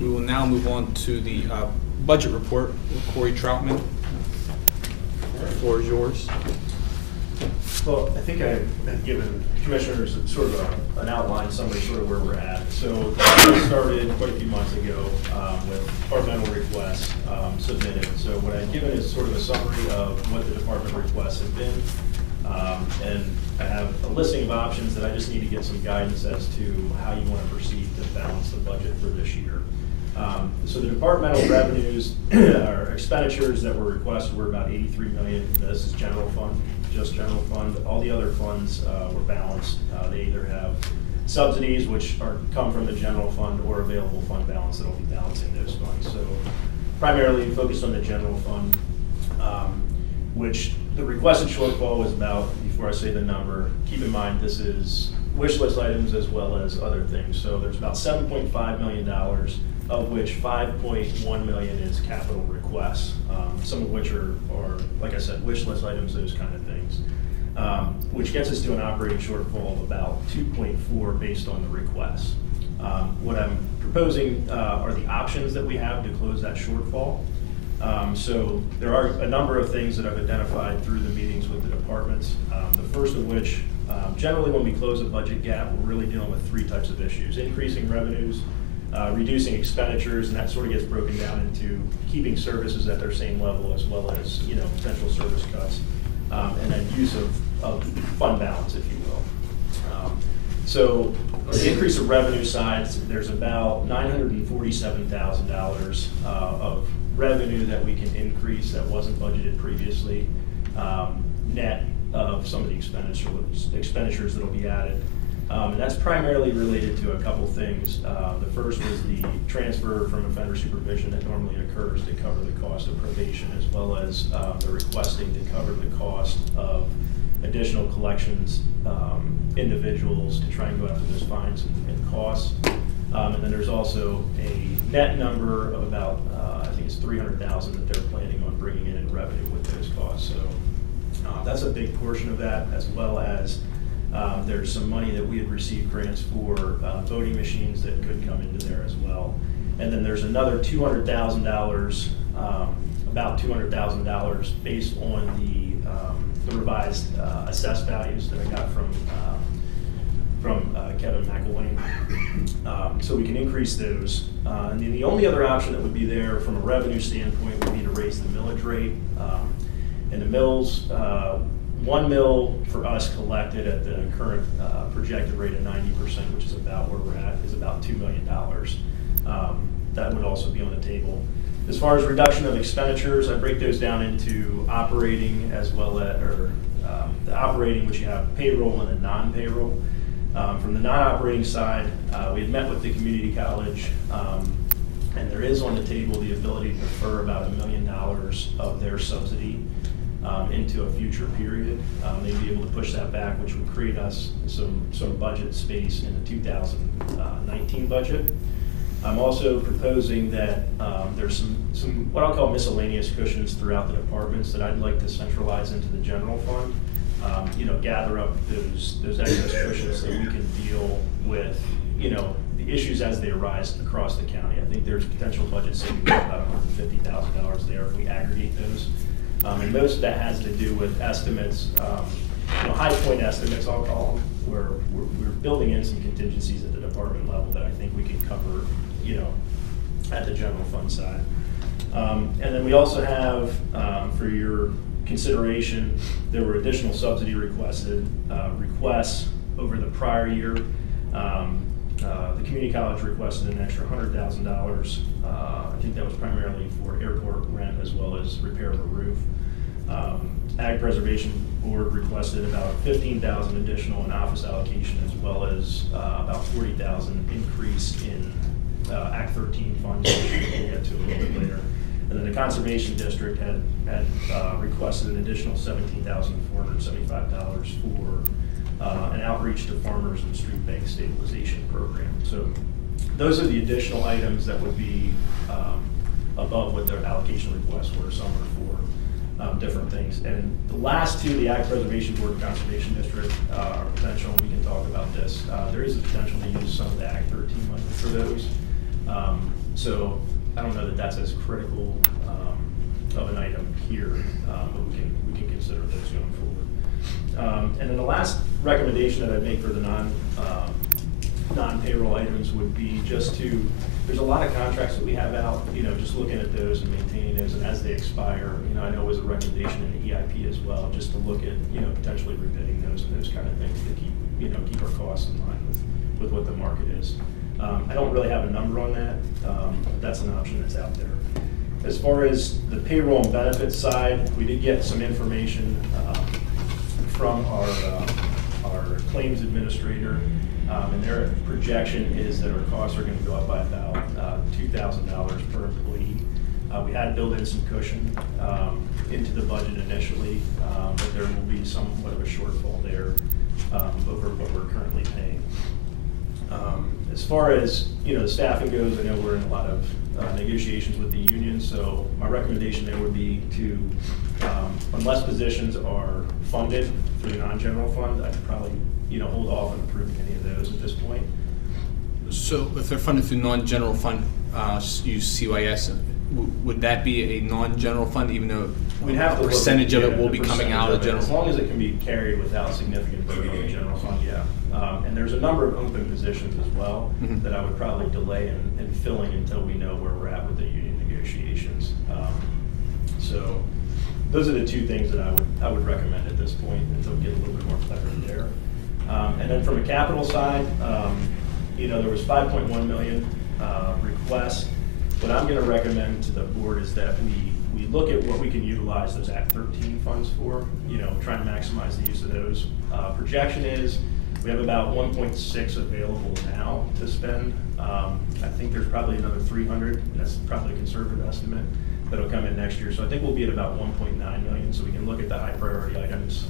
We will now move on to the budget report with Corey Troutman. The floor is yours. Well, I think I've given commissioners sort of an outline summary, sort of where we're at. So we started quite a few months ago with departmental requests submitted. So what I've given is sort of a summary of what the department requests have been. And I have a listing of options that I just need to get some guidance as to how you want to proceed to balance the budget for this year. So the departmental revenues or expenditures that were requested were about $83 million. This is general fund, just general fund. All the other funds were balanced. They either have subsidies, which come from the general fund, or available fund balance that will be balancing those funds. So primarily focused on the general fund, which the requested shortfall was about, before I say the number, keep in mind this is wish list items as well as other things. So there's about $7.5 million, of which $5.1 million is capital requests, some of which are, like I said, wish list items, those kind of things, which gets us to an operating shortfall of about 2.4 based on the requests. What I'm proposing are the options that we have to close that shortfall. So there are a number of things that I've identified through the meetings with the departments. The first of which, generally when we close a budget gap, we're really dealing with three types of issues: increasing revenues, reducing expenditures, and that sort of gets broken down into keeping services at their same level, as well as potential service cuts, and then use of fund balance, if you will. So on the increase of revenue side, there's about $947,000 of revenue that we can increase that wasn't budgeted previously, net of some of the expenditures that will be added. And that's primarily related to a couple things. The first was the transfer from offender supervision that normally occurs to cover the cost of probation, as well as the requesting to cover the cost of additional collections individuals to try and go after those fines and costs. And then there's also a net number of about, I think it's $300,000 that they're planning on bringing in revenue with those costs. So that's a big portion of that, as well as there's some money that we had received grants for voting machines that could come into there as well. And then there's another $200,000, about $200,000 based on the revised assessed values that I got from Kevin McElwain. So we can increase those. And then the only other option that would be there from a revenue standpoint would be to raise the millage rate. And the mills, 1 mill for us collected at the current projected rate of 90%, which is about where we're at, is about $2 million. That would also be on the table. As far as reduction of expenditures, I break those down into operating as well as, the operating, which you have payroll and the non-payroll. From the non-operating side, we had met with the community college, and there is on the table the ability to defer about $1 million of their subsidy into a future period. They'd be able to push that back, which would create us some budget space in the 2019 budget. I'm also proposing that there's some what I'll call miscellaneous cushions throughout the departments that I'd like to centralize into the general fund. Gather up those excess cushions so that we can deal with the issues as they arise across the county. I think there's potential budget savings of about $150,000 there if we aggregate those. And most of that has to do with estimates, high point estimates, I'll call them, where we're building in some contingencies at the department level that I think we can cover, at the general fund side. And then we also have, for your consideration, there were additional subsidy requests over the prior year. The community college requested an extra $100,000. I think that was primarily for airport rent as well as repair of a roof. Ag Preservation Board requested about $15,000 additional in office allocation, as well as about $40,000 increase in Act 13 funds, which we'll get to a little bit later. And then the Conservation District had requested an additional $17,475 for an outreach to farmers and street bank stabilization program. So those are the additional items that would be above what their allocation requests were. Some are for different things. And the last two, the Ag Preservation Board and Conservation District, are potential, and we can talk about this. There is a potential to use some of the Act 13 money for those. So I don't know that that's as critical of an item here, but we can consider those going forward. And then the last recommendation that I'd make for the non-payroll items would be just to, there's a lot of contracts that we have out, just looking at those and maintaining those, and as they expire, I know was a recommendation in the EIP as well, just to look at, potentially rebidding those and those kind of things to keep our costs in line with what the market is. I don't really have a number on that, but that's an option that's out there. As far as the payroll and benefits side, we did get some information from our claims administrator, and their projection is that our costs are going to go up by about $2,000 per employee. We had built in some cushion into the budget initially, but there will be somewhat of a shortfall there over what we're currently paying. As far as the staffing goes, I know we're in a lot of negotiations with the union, so my recommendation there would be to, unless positions are funded through the non-general fund, I'd probably hold off on approving any of those at this point. So if they're funded through non-general fund, use CYS, would that be a non-general fund, even though We'd have to a percentage look at, of it will be coming out of general? As long as it can be carried without significant voting in the general fund, yeah. And there's a number of open positions as well that I would probably delay in filling until we know where we're at with the union negotiations. So those are the two things that I would recommend at this point until we get a little bit more clarity there. And then from a capital side, there was 5.1 million requests. What I'm going to recommend to the board is that we look at what we can utilize those Act 13 funds for, try and maximize the use of those. Projection is we have about 1.6 available now to spend. I think there's probably another 300, that's probably a conservative estimate, that'll come in next year. So I think we'll be at about 1.9 million, so we can look at the high priority items,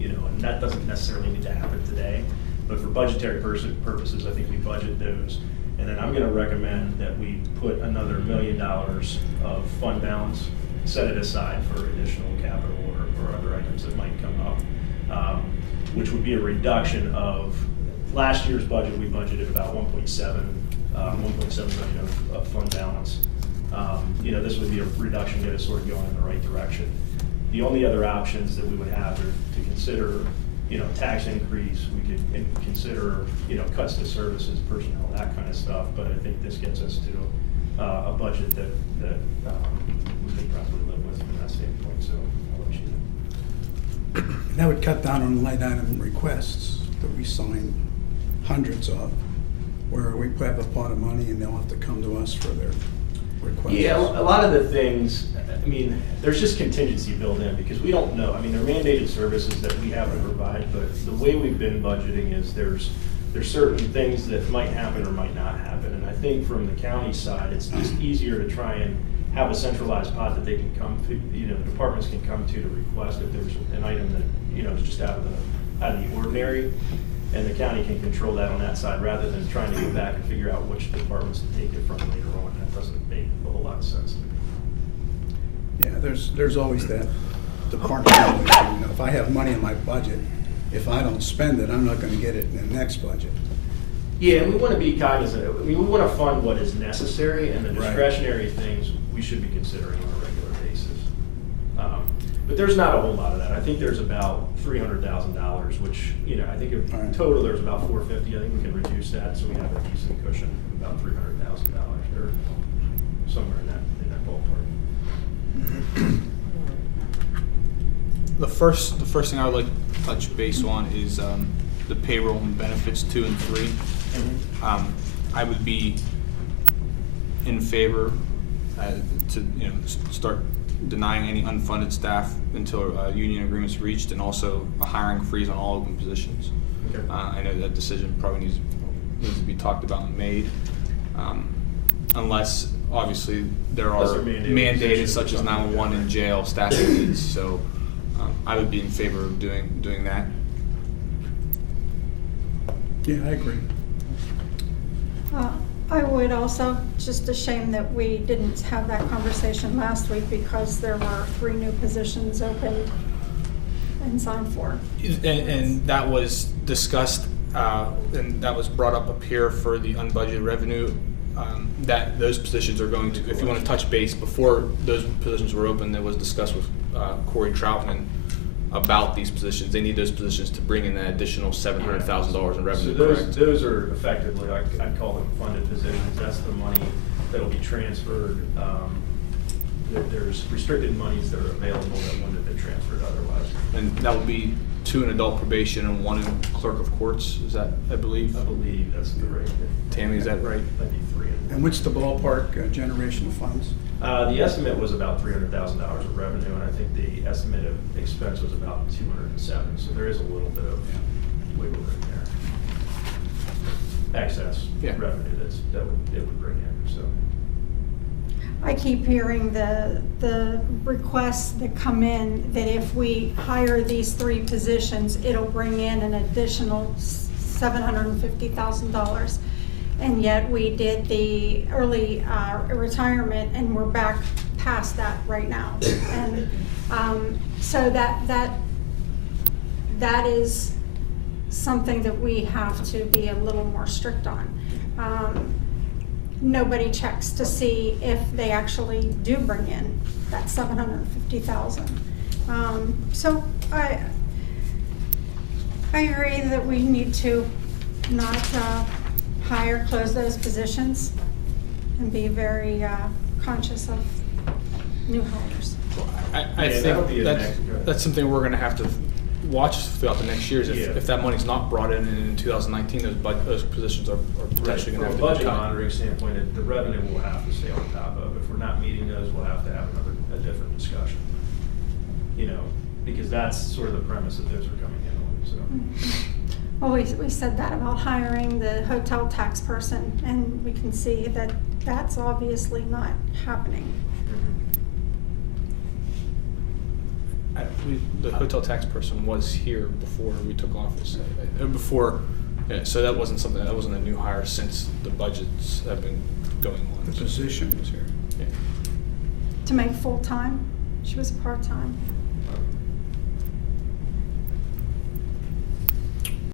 and that doesn't necessarily need to happen today, but for budgetary purposes, I think we budget those. And then I'm gonna recommend that we put another $1 million of fund balance, set it aside for additional capital or other items that might come up, which would be a reduction of last year's budget. We budgeted about 1.7 million of fund balance. This would be a reduction that is sort of going in the right direction. The only other options that we would have are to consider, tax increase. We could consider, cuts to services, personnel, that kind of stuff. But I think this gets us to a budget that we could probably live with from that standpoint. So I'll let you know. That would cut down on line item requests that we sign hundreds of, where we have a pot of money and they'll have to come to us for their requests. Yeah, a lot of the things, there's just contingency built in because we don't know. They're mandated services that we have to provide, but the way we've been budgeting is there's certain things that might happen or might not happen. And I think from the county side, it's just easier to try and have a centralized pot that they can come to, departments can come to request if there's an item that, is just out of the ordinary. And the county can control that on that side rather than trying to go back and figure out which departments to take it from later on. That doesn't make a whole lot of sense to me. Yeah, there's always that department. If I have money in my budget, if I don't spend it, I'm not going to get it in the next budget. Yeah, and we want to be cognizant. We want to fund what is necessary, and the discretionary things we should be considering on a regular basis. But there's not a whole lot of that. I think there's about $300,000, which I think in total there's about $450,000. I think we can reduce that, so we have a decent cushion, about $300,000 or somewhere in that ballpark. The first thing I would like to touch base on is the payroll and benefits 2 and 3. I would be in favor to start denying any unfunded staff until union agreements reached, and also a hiring freeze on all open positions. Okay. I know that decision probably needs to be talked about and made, unless obviously there are mandated such as 911 and jail staffing needs. So I would be in favor of doing that. Yeah, I agree. I would also. Just a shame that we didn't have that conversation last week because there were 3 new positions opened and signed for. And that was discussed, and that was brought up here for the unbudgeted revenue that those positions are going to, if you want to touch base, before those positions were open, there was discussed with Corey Troutman about these positions. They need those positions to bring in that additional $700,000 in revenue, So correct? those are effectively, I'd call them funded positions. That's the money that'll be transferred. There's restricted monies that are available that wouldn't have been transferred otherwise. And that would be 2 in adult probation and 1 in clerk of courts, is that, I believe? I believe that's the rate. Tammy, is that right? That'd be 3. And what's the ballpark generation of funds? The estimate was about $300,000 of revenue, and I think the estimate of expense was about 207. So there is a little bit of wiggle room there. Excess revenue that it would bring in. So I keep hearing the requests that come in that if we hire these 3 positions, it'll bring in an additional $750,000. And yet we did the early retirement and we're back past that right now. And so that is something that we have to be a little more strict on. Nobody checks to see if they actually do bring in that 750,000. So I agree that we need to not close those positions and be very conscious of new hires. I that'll be think a next- that's something we're going to have to watch throughout the next years. Yeah. If that money's not brought in 2019, those positions are potentially From going a to have to budget be cut. monitoring standpoint, the revenue we'll have to stay on top of. If we're not meeting those, we'll have to have a different discussion. Because that's sort of the premise that those are coming in on. So. Well, we said that about hiring the hotel tax person, and we can see that that's obviously not happening. The hotel tax person was here before we took office. So that wasn't something, that wasn't a new hire since the budgets have been going on. The position is here. Yeah. To make full-time, she was part-time.